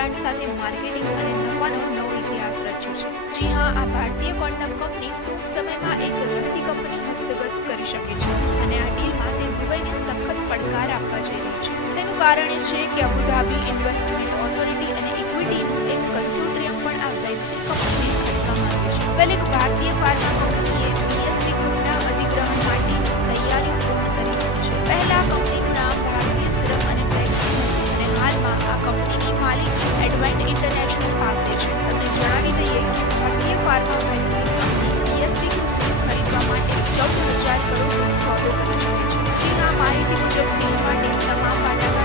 Brand સાથે marketing અને નફાનો નવો ઇતિહાસ રચ્યો છે. જી હા, આ ભારતીય ક્વોન્ટમ કંપની ટૂંક સમયમાં એક રસી કંપની હસ્તગત કરી શકે છે અને આ ડીલમાં તે દુબઈને સખત પડકાર આપવા જઈ રહી છે. તેનું કારણ એ છે કે અબુધાબી ઇન્વેસ્ટમેન્ટ ઓથોરિટી અને ઇક્વિટીનું એક કન્સોર્ટિયમ પણ આ વેક્સિન કંપનીને ખરીદવા માંગે છે. વેલ, એક ભારતીય ફાર્મા કંપનીએ બીએસવી ગ્રુપના અધિગ્રહણ માટેની તૈયારીઓ પૂર્ણ કરી દીધી છે. પહેલા કંપનીનું નામ ભારતીય સિરમ અને વેક્સિન હતું અને હાલમાં આ કંપનીની માલિક એડવેન્ટ ઇન્ટરનેશનલ પાસે છે. તમને જણાવી દઈએ કે ભારતીય ફાર્મા વેક્સિન કંપની બીએસવી ગ્રુપને ખરીદવા માટે 14,000 કરોડનો સોદો કરી શકે છે. જી હા, માહિતી મુજબ ડીલ માટે તમામ વાટાઘાટો